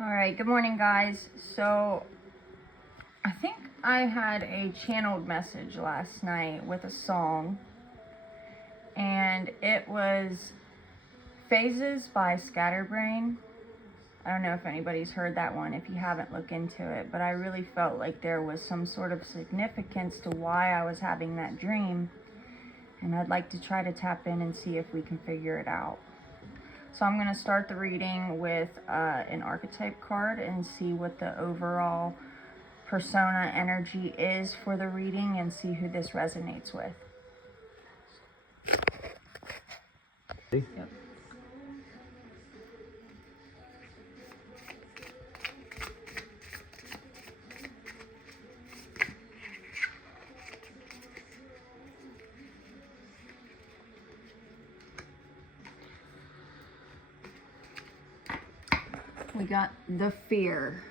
All right, good morning, guys. So I think I had a channeled message last night with a song, and it was Phases by Scatterbrain. I don't know if anybody's heard that one. If you haven't, look into it. But I really felt like there was some sort of significance to why I was having that dream, and I'd like to try to tap in and see if we can figure it out. So I'm going to start the reading with an archetype card and see what the overall persona energy is for the reading and see who this resonates with. Yep. We got the Fear.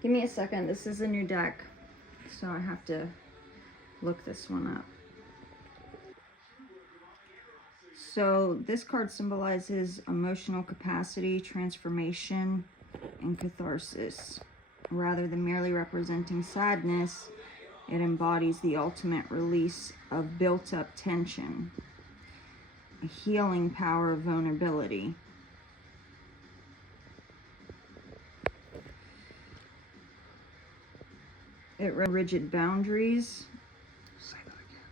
Give me a second. This is a new deck, so I have to look this one up. So this card symbolizes emotional capacity, transformation, and catharsis. Rather than merely representing sadness, it embodies the ultimate release of built-up tension, a healing power of vulnerability. It rigid boundaries. Say that again.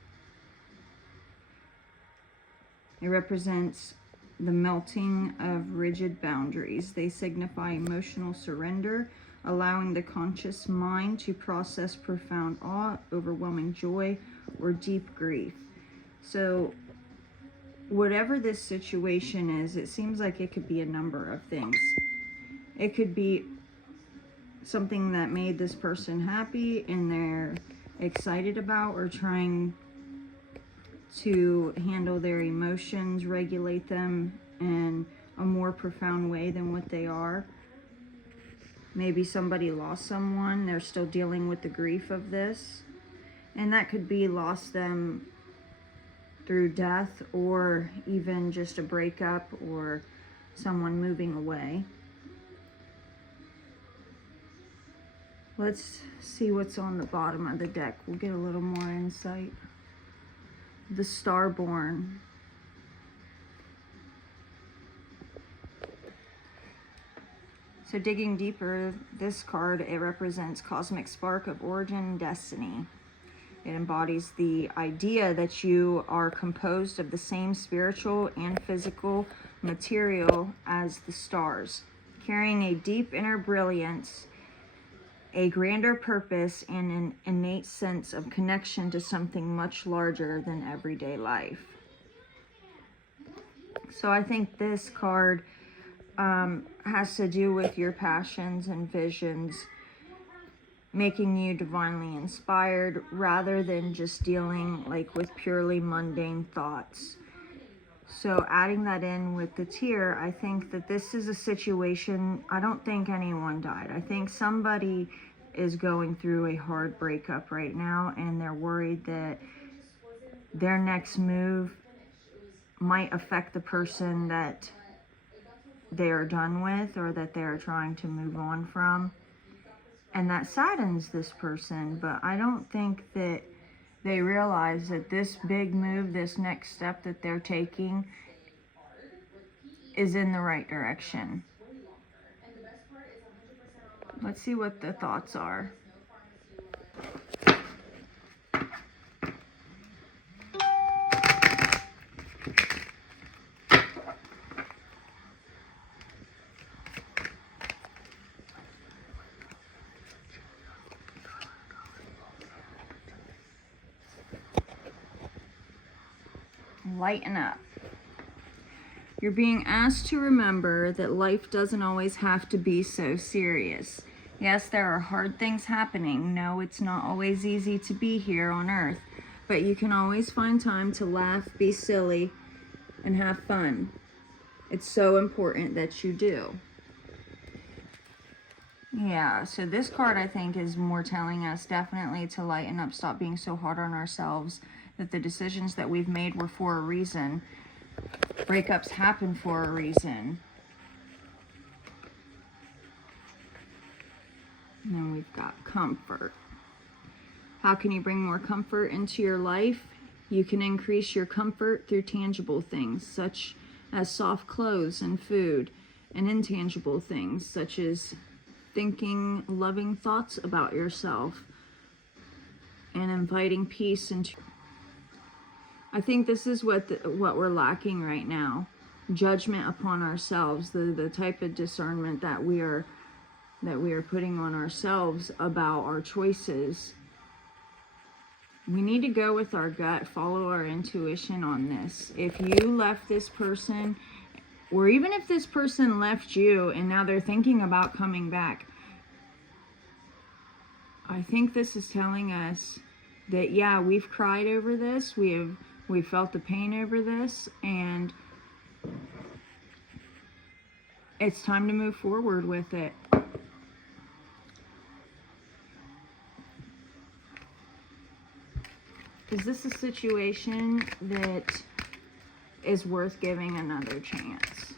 It represents the melting of rigid boundaries. They signify emotional surrender, allowing the conscious mind to process profound awe, overwhelming joy, or deep grief. So whatever this situation is, it seems like it could be a number of things. It could be something that made this person happy and they're excited about or trying to handle their emotions, regulate them in a more profound way than what they are. Maybe somebody lost someone, they're still dealing with the grief of this, and that could be lost them through death or even just a breakup or someone moving away. Let's see what's on the bottom of the deck. We'll get a little more insight. The Starborn. So digging deeper, this card, it represents cosmic spark of origin and destiny. It embodies the idea that you are composed of the same spiritual and physical material as the stars, carrying a deep inner brilliance, a grander purpose, and an innate sense of connection to something much larger than everyday life. So I think this card has to do with your passions and visions, making you divinely inspired rather than just dealing like with purely mundane thoughts. So adding that in with the Tear, I think that this is a situation, I don't think anyone died. I think somebody is going through a hard breakup right now and they're worried that their next move might affect the person that they are done with or that they are trying to move on from. And that saddens this person, but I don't think that they realize that this big move, this next step that they're taking is in the right direction. Let's see what the thoughts are. Lighten up. You're being asked to remember that life doesn't always have to be so serious. Yes, there are hard things happening. No, it's not always easy to be here on Earth, but you can always find time to laugh, be silly, and have fun. It's so important that you do. Yeah, so this card I think is more telling us definitely to lighten up, stop being so hard on ourselves, that the decisions that we've made were for a reason. Breakups happen for a reason. And then we've got comfort. How can you bring more comfort into your life? You can increase your comfort through tangible things, such as soft clothes and food, and intangible things, such as thinking loving thoughts about yourself and inviting peace into. I think this is what we're lacking right now. Judgment upon ourselves, the type of discernment that we are putting on ourselves about our choices. We need to go with our gut, follow our intuition on this. If you left this person, or even if this person left you and now they're thinking about coming back, I think this is telling us that, yeah, we've cried over this, we've felt the pain over this, and it's time to move forward with it. Is this a situation that is worth giving another chance?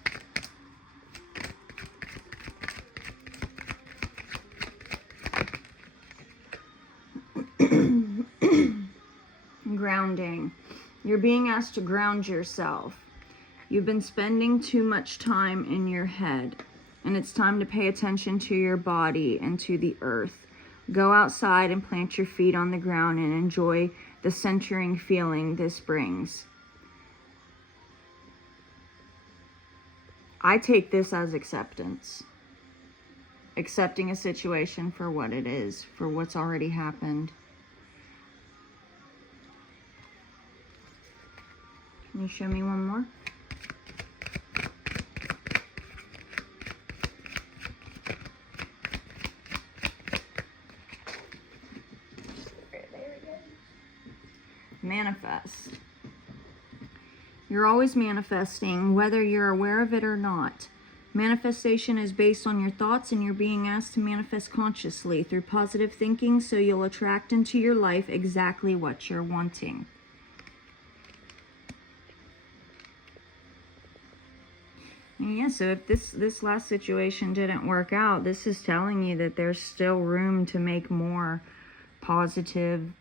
Grounding. You're being asked to ground yourself. You've been spending too much time in your head, and it's time to pay attention to your body and to the earth. Go outside and plant your feet on the ground and enjoy the centering feeling this brings. I take this as acceptance. Accepting a situation for what it is, for what's already happened. Can you show me one more? Manifest. You're always manifesting, whether you're aware of it or not. Manifestation is based on your thoughts, and you're being asked to manifest consciously through positive thinking, so you'll attract into your life exactly what you're wanting. And yeah, so if this last situation didn't work out, this is telling you that there's still room to make more positive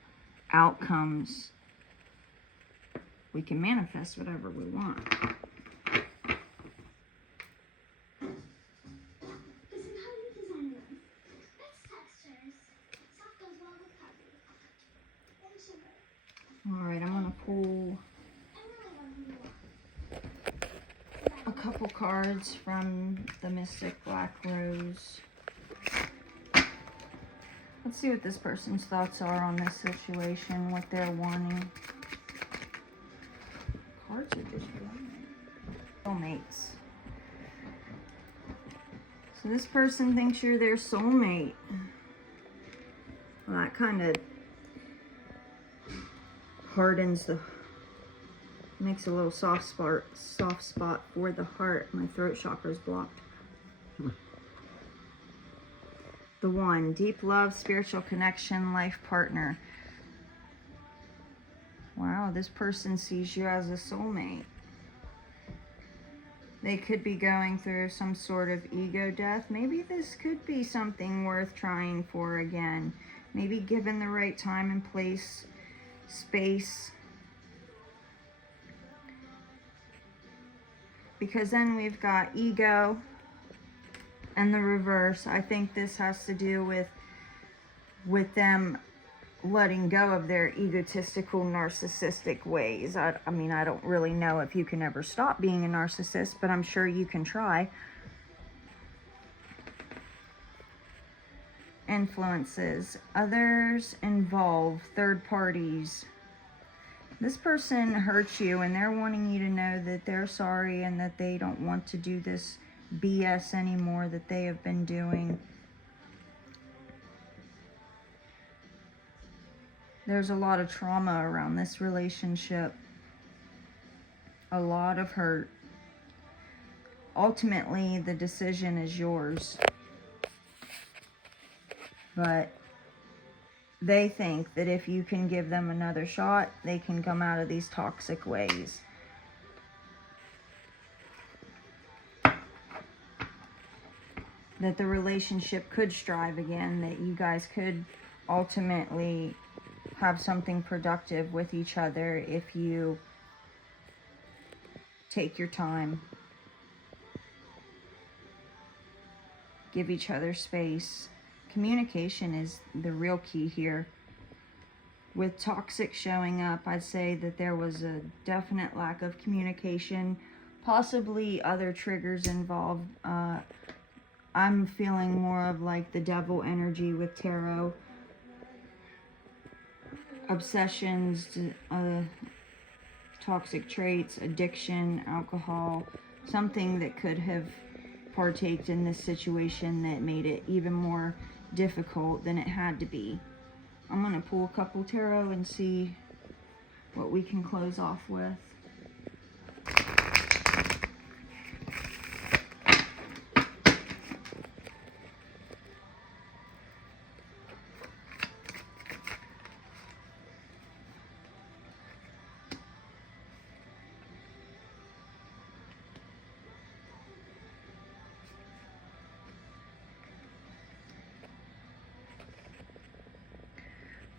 outcomes. We can manifest whatever we want. Alright, I'm going to pull a couple cards from the Mystic Black Rose. Let's see what this person's thoughts are on this situation, what they're wanting. Cards are just running. Soulmates. So this person thinks you're their soulmate. Well, that kind of hardens makes a little soft spot for the heart. My throat chakra is blocked. The one, deep love, spiritual connection, life partner. Wow, this person sees you as a soulmate. They could be going through some sort of ego death. Maybe this could be something worth trying for again. Maybe given the right time and place, space. Because then we've got ego and the reverse. I think this has to do with them letting go of their egotistical, narcissistic ways. I mean, I don't really know if you can ever stop being a narcissist, but I'm sure you can try. Influences. Others involve third parties. This person hurts you, and they're wanting you to know that they're sorry and that they don't want to do this BS anymore that they have been doing. There's a lot of trauma around this relationship. A lot of hurt. Ultimately, the decision is yours. But they think that if you can give them another shot, they can come out of these toxic ways. that the relationship could strive again, that you guys could ultimately have something productive with each other if you take your time, give each other space. Communication is the real key here. With toxic showing up, I'd say that there was a definite lack of communication, possibly other triggers involved. I'm feeling more of like the devil energy with tarot. Obsessions, toxic traits, addiction, alcohol, something that could have partaked in this situation that made it even more difficult than it had to be. I'm going to pull a couple tarot and see what we can close off with.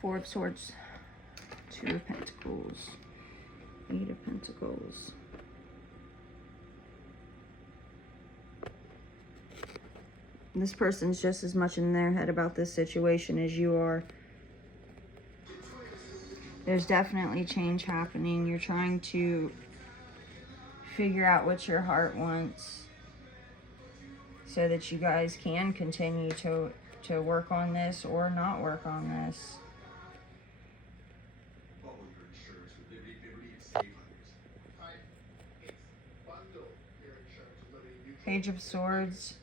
Four of Swords, Two of Pentacles, Eight of Pentacles. This person's just as much in their head about this situation as you are. There's definitely change happening. You're trying to figure out what your heart wants so that you guys can continue to work on this or not work on this. Page of Swords.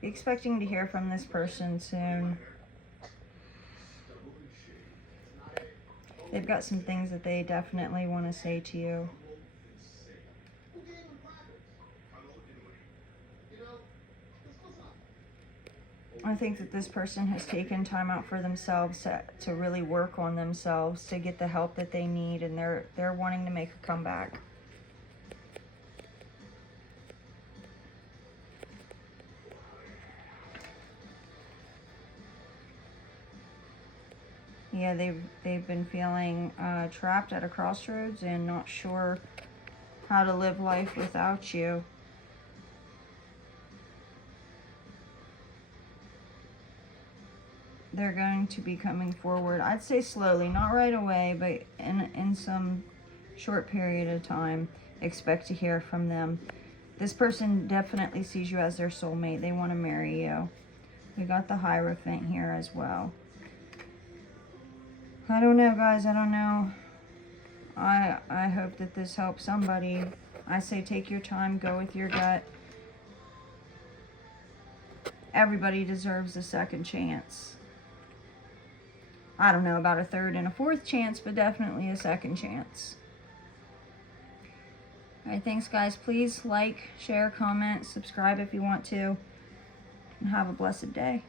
Be expecting to hear from this person soon. They've got some things that they definitely want to say to you. I think that this person has taken time out for themselves to really work on themselves, to get the help that they need, and they're wanting to make a comeback. Yeah, they've been feeling trapped at a crossroads and not sure how to live life without you. They're going to be coming forward, I'd say slowly, not right away, but in some short period of time. Expect to hear from them. This person definitely sees you as their soulmate. They want to marry you. We got the Hierophant here as well. I don't know, guys. I don't know. I hope that this helps somebody. I say take your time. Go with your gut. Everybody deserves a second chance. I don't know about a third and a fourth chance, but definitely a second chance. Alright, thanks, guys. Please like, share, comment, subscribe if you want to. And have a blessed day.